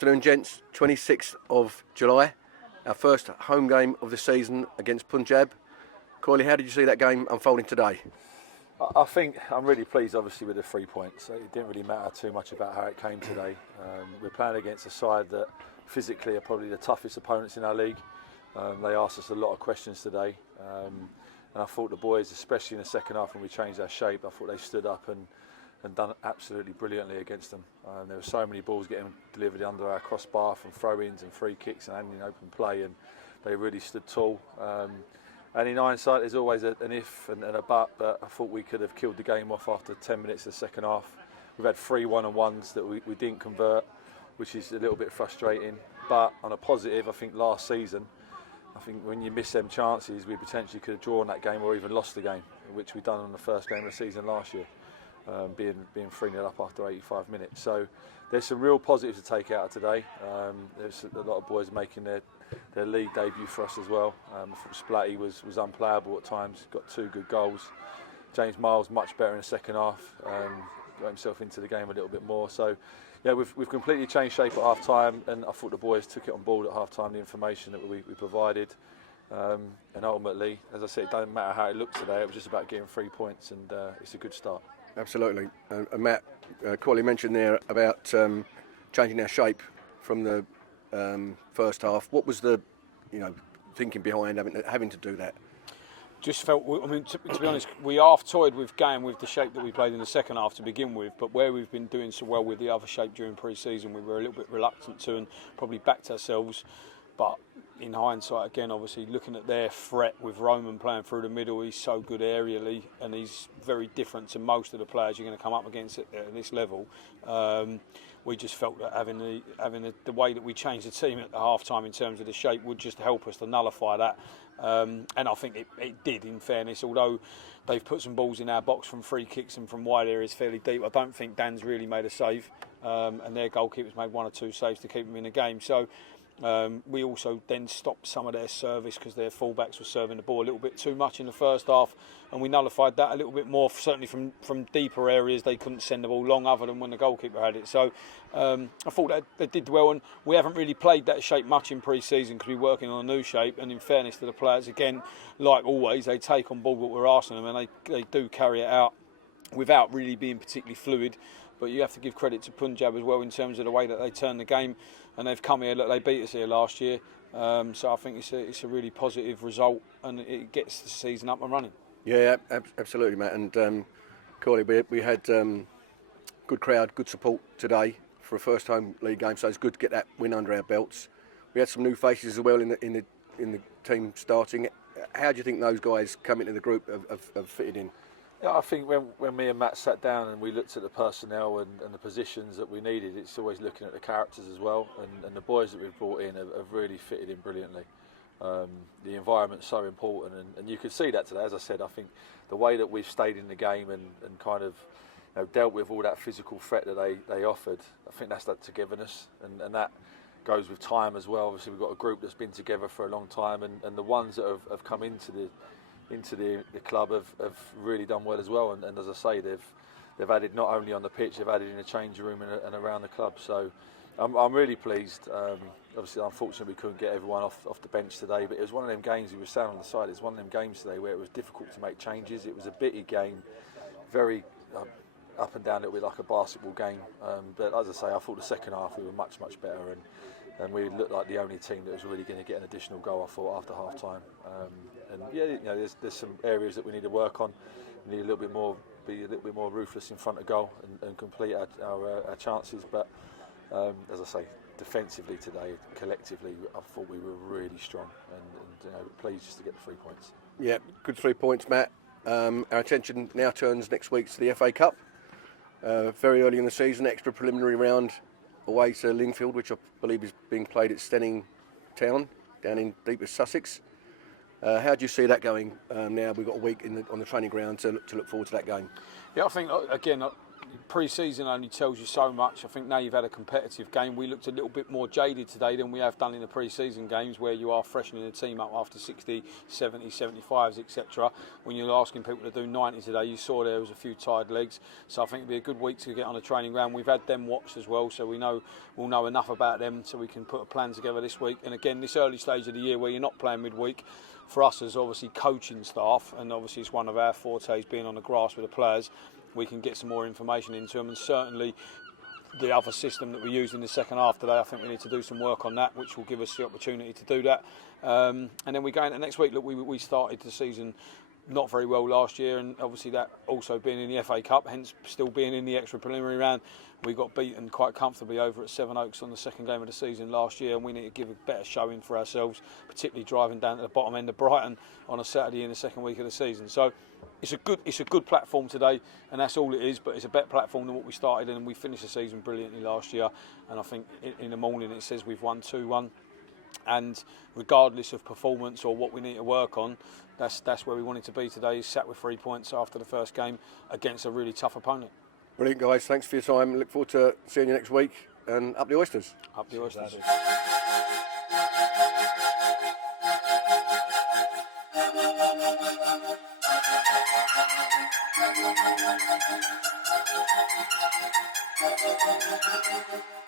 afternoon, gents. 26th of July, our first home game of the season against Punjab. Coyley, how did you see that game unfolding today? I think I'm really pleased, obviously, with the 3 points. It didn't really matter too much about how it came today. We're playing against a side that physically are probably the toughest opponents in our league. They asked us a lot of questions today, and I thought the boys, especially in the second half when we changed our shape, I thought they stood up and done absolutely brilliantly against them. There were so many balls getting delivered under our crossbar from throw-ins and free kicks and in open play, and they really stood tall. And in hindsight, there's always an if and a but I thought we could have killed the game off after 10 minutes of the second half. We've had 3 one-on-ones that we didn't convert, which is a little bit frustrating. But on a positive, I think last season, I think when you miss them chances, we potentially could have drawn that game or even lost the game, which we've done on the first game of the season last year, being 3-0 up after 85 minutes. So there's some real positives to take out of today. There's a lot of boys making their league debut for us as well. I thought Splatty was unplayable at times, got 2 good goals. James Miles much better in the second half, got himself into the game a little bit more. So yeah, we've completely changed shape at half time, and I thought the boys took it on board at half time, the information that we provided. And ultimately, as I said, it doesn't matter how it looked today, it was just about getting 3 points, and it's a good start. Absolutely. And Matt, Coyley mentioned there about changing our shape from the first half. What was the thinking behind having to do that? Just felt, I mean, to be honest, we half-toyed with going with the shape that we played in the second half to begin with, but where we've been doing so well with the other shape during pre-season, we were a little bit reluctant to and probably backed ourselves. But in hindsight, again, obviously looking at their threat with Roman playing through the middle, he's so good aerially and he's very different to most of the players you're going to come up against at this level. We just felt that having the way that we changed the team at the half-time in terms of the shape would just help us to nullify that. And I think it did, in fairness, although they've put some balls in our box from free kicks and from wide areas fairly deep. I don't think Dan's really made a save, and their goalkeepers made 1 or 2 saves to keep them in the game. So we also then stopped some of their service because their fullbacks were serving the ball a little bit too much in the first half, and we nullified that a little bit more. Certainly from deeper areas, they couldn't send the ball long other than when the goalkeeper had it. So I thought that they did well, and we haven't really played that shape much in pre-season because we're working on a new shape. And in fairness to the players, again, like always, they take on board what we're asking them, and they do carry it out without really being particularly fluid. But you have to give credit to Punjab as well in terms of the way that they turn the game, and they've come here. Look, they beat us here last year, so I think it's a really positive result, and it gets the season up and running. Yeah, absolutely, Matt. And Coyley, we had good crowd, good support today for a first home league game, so it's good to get that win under our belts. We had some new faces as well in the team starting. How do you think those guys coming into the group have fitted in? Yeah, I think when me and Matt sat down and we looked at the personnel and the positions that we needed, it's always looking at the characters as well, and the boys that we've brought in have really fitted in brilliantly. The environment's so important, and you could see that today. As I said, I think the way that we've stayed in the game and kind of dealt with all that physical threat that they offered, I think that's that togetherness, and that goes with time as well. Obviously, we've got a group that's been together for a long time, and the ones that have come into the club have really done well as well, and as I say, they've added not only on the pitch, they've added in the change room and around the club. So I'm really pleased. Obviously, unfortunately, we couldn't get everyone off the bench today, but it was one of them games. We were sat on the side. It's one of them games today where it was difficult to make changes. It was a bitty game, very up and down, a little bit like a basketball game. But as I say, I thought the second half we were much better, and we looked like the only team that was really going to get an additional goal, I thought, after half time. And yeah, there's some areas that we need to work on. We need be a little bit more ruthless in front of goal and complete our chances. But as I say, defensively today, collectively, I thought we were really strong, and pleased just to get the 3 points. Yeah, good 3 points, Matt. Our attention now turns next week to the FA Cup. Very early in the season, extra preliminary round away to Lingfield, which I believe is being played at Stenning Town down in deepest Sussex. How do you see that going now? We've got a week on the training ground to look forward to that game. Yeah, I think, again, pre-season only tells you so much. I think now you've had a competitive game. We looked a little bit more jaded today than we have done in the pre-season games, where you are freshening the team up after 60, 70, 75s, etc. When you're asking people to do 90 today, you saw there was a few tired legs. So I think it'll be a good week to get on a training ground. We've had them watched as well, so we'll know enough about them so we can put a plan together this week. And again, this early stage of the year where you're not playing midweek, for us as obviously coaching staff, and obviously it's one of our fortes being on the grass with the players, we can get some more information into them. And certainly the other system that we used in the second half today, I think we need to do some work on that, which will give us the opportunity to do that. And then we go into next week. Look, we started the season not very well last year, and obviously that also being in the FA Cup, hence still being in the extra preliminary round. We got beaten quite comfortably over at Sevenoaks on the second game of the season last year, and we need to give a better showing for ourselves, particularly driving down to the bottom end of Brighton on a Saturday in the second week of the season. So it's a good platform today, and that's all it is. But it's a better platform than what we started, and we finished the season brilliantly last year. And I think in the morning it says we've won 2-1. And regardless of performance or what we need to work on, that's where we wanted to be today. Is sat with 3 points after the first game against a really tough opponent. Brilliant, guys. Thanks for your time. Look forward to seeing you next week. And up the oysters. Up the oysters. Thank you.